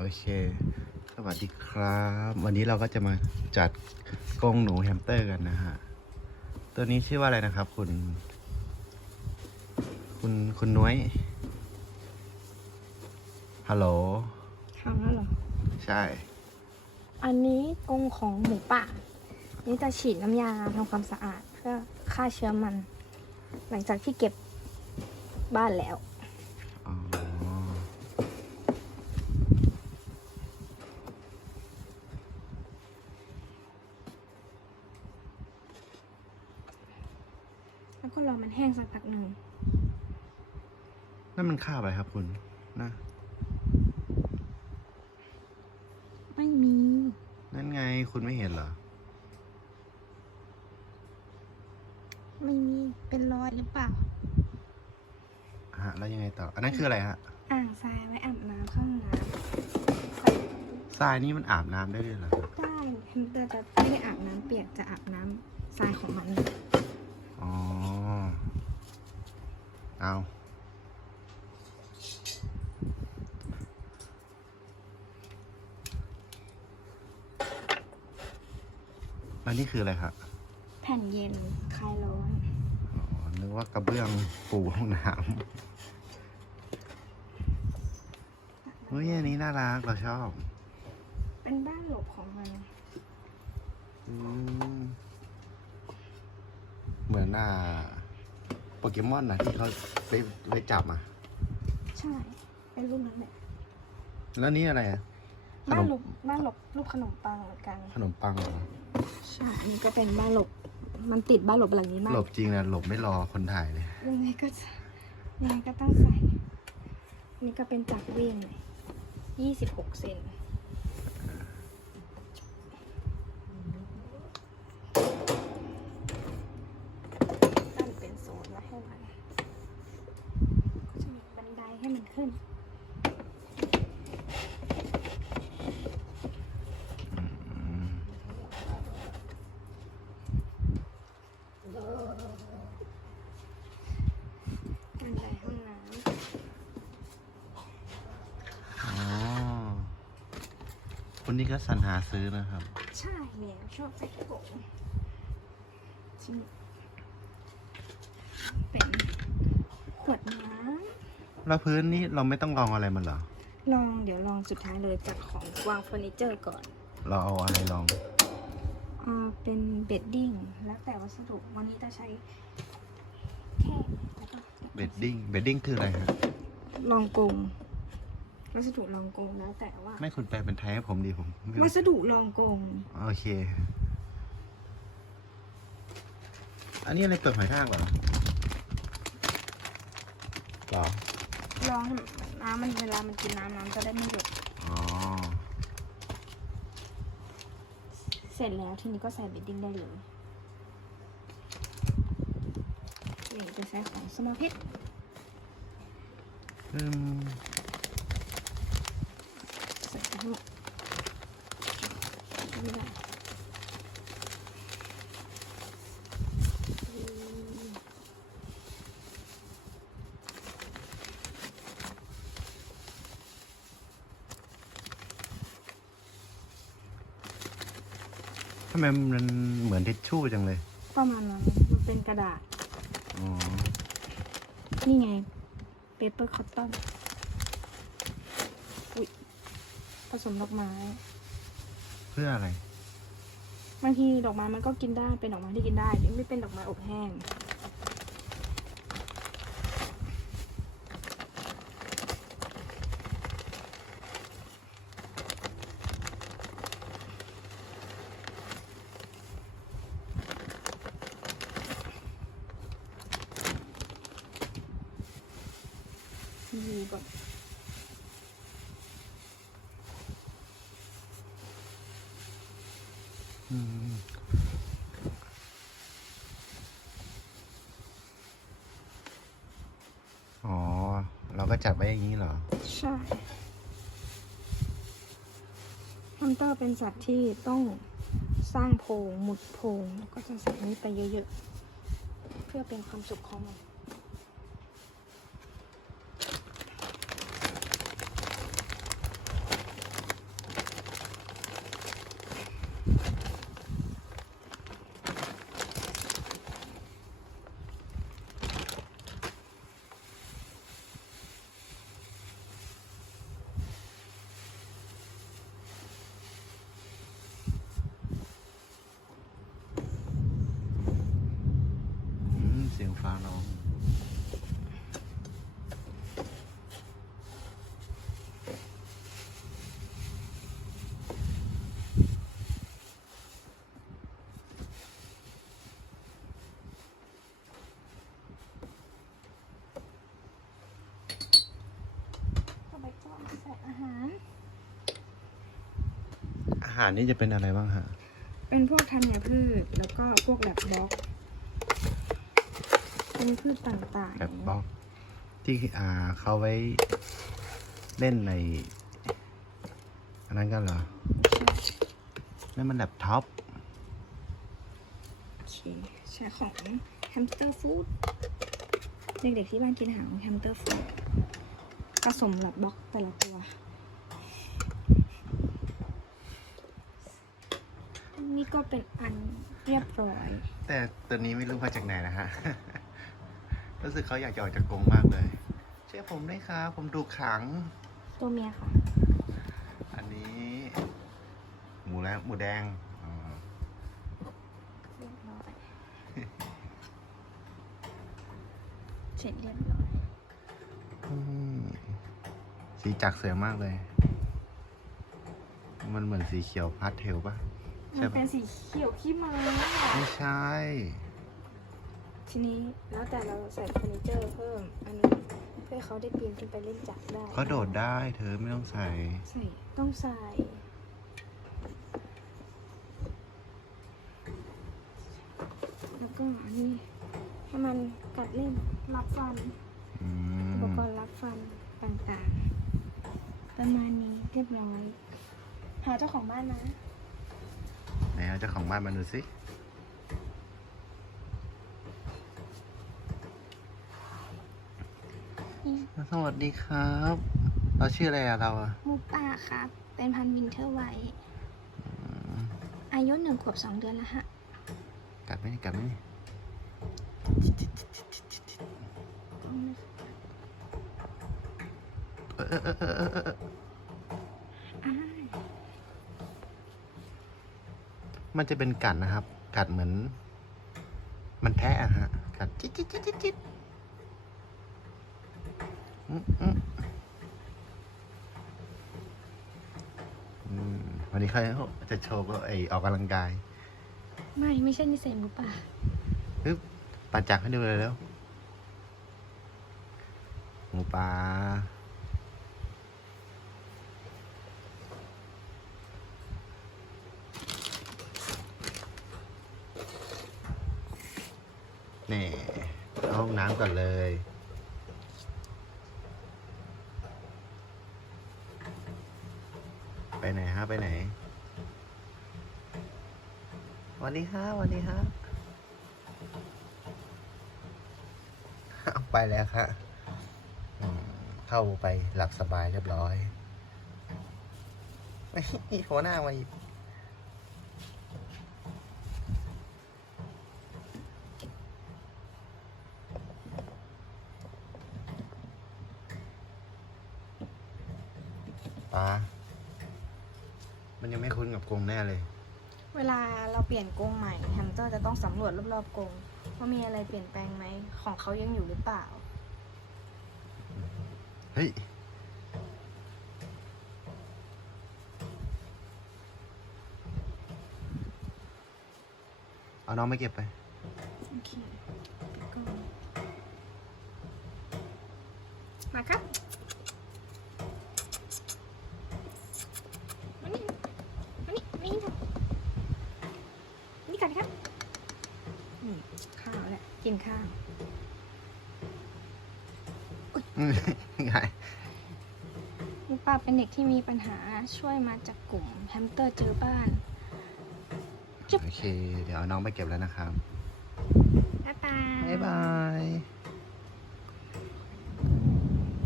โอเค สวัสดีครับ วันนี้เราก็จะมาจัดกรงหนูแฮมสเตอร์กันนะฮะ ตัวนี้ชื่อว่าอะไรนะครับ คุณ คุณคุณนุ้ย ฮัลโหลทำแล้วเหรอ ใช่ อันนี้กรงของหมูป่า นี่จะฉีดน้ำยาทำความสะอาดเพื่อฆ่าเชื้อมัน หลังจากที่เก็บบ้านแล้ว แล้วก็รอมันแห้งสักพักหนึ่งนั่นมันคาบอะไรครับคุณนะไม่มี นั่นไงคุณไม่เห็นเหรอ ไม่มีเป็นรอยหรือเปล่า ฮะ แล้วยังไงต่อ อันนั้นคืออะไรฮะ อ่างทรายไว้อาบน้ำเข้าห้องน้ทรายนี่มันอาบน้ำได้ด้วยเหรอครับำได้แฮมสเตอร์จะไม่ได้อาบน้ำเปียกจะอาบน้ำทรายของมัน อ๋อ เอาแล้วนี่คืออะไรครับ แผ่นเย็นคลายร้อนอ๋อ นึกว่ากระเบื้องปูห้องน้ำเฮ้ยอันนี้น่ารักเราชอบ เป็นบ้านหลบของมัน อืมเหมือนอ่าโปเกมอนนะที่เขาไปไปจับอะ ใช่เป็นรูปนั้นแหละแล้วนี่อะไรอะขบ้านมนหลบบ้านหลบรูปขนมปังเหมือนกัน ขนมปังเหรอใช่อันนี้ก็เป็นบ้านหลบ มันติดบ้านหลบหลังนี้มากหลบจริงนะหลบไม่รอคนถ่ายเลย ยังไงก็จะยังไงก็ต้องใส่อันนี้ก็เป็นจากเวียนยี่สิบหกเซนตั้งเป็นโซนแล้วให้มันก็จะมีบันไดให้มัน ขึ้นบันไดห้องน้อ๋อคนนี้ก็สรรหาซื้อนะครับำ ใช่แล้วชอบใส่กะโปรงชิ้นเป็นขวดน้ แล้วพื้นนี่เราไม่ต้องลองอะไรมันเหรอำลองเดี๋ยวลองสุดท้ายเลยจัดของวางเฟอร์นิเจอร์ก่อน เราเอาอะไรลองอ่าเป็นเบดดิ้งแล้วแต่วัสดุวันนี้จะใช้แค่แล้วก็เบดดิ้งเบดดิ้งคืออะไรฮะลองกงวัสดุลองกงแล้วแต่ว่า ไม่คุณแปลเป็นไทยให้ผมดีผมไม่วัรู้สดุลองกงโอเค อันนี้อะไรเปลือกหอยทากเหรอเหรอ ลองให้น้ำมันเวลามันกินน้ำน้ำจะได้ไม่หยดอ๋อเสร็จแล้วทีนี้ก็ใส่เบดดิ้งได้เลยนี่จะใช้ของสมาร์ทเพชรอืมใส่ไปทั้งหมดนี่ได้อืม ทำไมมันเหมือนทิชชู่จังเลยประมาณนั้นมันเป็นกระดาษ อ๋อนี่ไงเปเปอร์คอตตอนอุ้ยผสมดอกไม้ เพื่ออะไร บางทีดอกไม้มันก็กินได้เป็นดอกไม้ที่กินได้ ไม่เป็นดอกไม้อบแห้ง ดีก่อน อืมอ๋อ เราก็จัดไว้อย่างนี้เหรอ ใช่ฮันเตอร์เป็นสัตว์ที่ต้องสร้างโพรงหมุดโพรงแล้วก็จะใส่นี้ไปเยอะๆ เพื่อเป็นความสุขของมัน หารนี่จะเป็นอะไรบ้างฮะเป็นพวกธัญพืชแล้วก็พวกแลบบล็อกเป็นพืชต่างๆแบบบล็อก ที่อ่าเขาไว้เล่นในอันนั้นกันเหรอนั่นมันแล็ปท็อปโอเคใช้ของแฮมสเตอร์ฟู้ดเด็กๆที่บ้านกินอาหารของแฮมสเตอร์ฟู้ดผสมแลบบล็อกแต่ละตัว นี่ก็เป็นอันเรียบร้อย แต่ตัวนี้ไม่รู้มาจากไหนนะฮะ รู้สึกเขาอยากจะออกจากกรงมากเลย เชื่อผมด้วยครับ ผมดูขลัง ตัวเมียค่ะ อันนี้ หมูแล้วหมูแดงอ๋อเรียบร้อย เสร็จเรียบร้อย อืมสีจักรสวยมากเลย มันเหมือนสีเขียวพาสเทลปะ มัใช่นปะเป็นสีเขียวขี้ม้าไม่ใช่ ทีนี้แล้วแต่เราใส่เฟอร์นิเจอร์เพิ่มอันนี้เพื่อให้เขาได้ปีนขึ้นไปเล่นจักรได้เขาโดดได้เธอไม่ต้องใส่ ใส่ต้องใส่ แล้วก็อันนี้ให้มันกัดเล่นรับฟัน อือุปมกรณ์รับฟันต่างๆ ประมาณนี้เรียบร้อย หาเจ้าของบ้านนะ ไหนเอาเจ้าของบ้านมาดูสิสวัสดีครับ เราชื่ออะไรอะเราอะหมูป่าครับ เป็นพันธุ์วินเทอร์ไวท์อายุหนึ่งขวบสองเดือนแล้วฮะกัดไหมกัดไหมเออเออเออเออเออเออ อ่า มันจะเป็นกัดนะครับ กัดเหมือน มันแทะอะฮะ กัดจิ๊ดจิ๊ดจิ๊ดจิ๊ดจิ๊ดอืมอืมอืมวันนี้เขาจะโชว์ไอออกกำลังกาย ไม่ไม่ใช่นิสัยหมูป่าปึ๊บปัดจักรให้ดูเลยแล้วหมูปลา นี่เข้าห้องน้ำก่อนเลย ไปไหนฮะ ไปไหน วัสดีฮะ วัสดีฮะ ไปแล้วครับอืมเข้าไปหลับสบายเรียบร้อยโหัวหน้ามาอีกปลา มันยังไม่คุ้นกับกรงแน่เลย เวลาเราเปลี่ยนกรงใหม่แฮมสเตอร์จะต้องสำรวจรอบๆกรงว่ามีอะไรเปลี่ยนแปลงไหม ของเขายังอยู่หรือเปล่า เฮ้ย เอาน้องไม่เก็บไป โอเคปิดกรงมาครับมานี่มานี่มานี่ค่ะนี่กันครับนี่ข้าวแหละ กินข้าว อืม ไงลูกป้าเป็นเด็กที่มีปัญหาช่วยมาจากกลุ่มแฮมสเตอร์เจอบ้าน โอเค เดี๋ยวเอาน้องไปเก็บแล้วนะครับ บ๊ายบาย บ๊ายบาย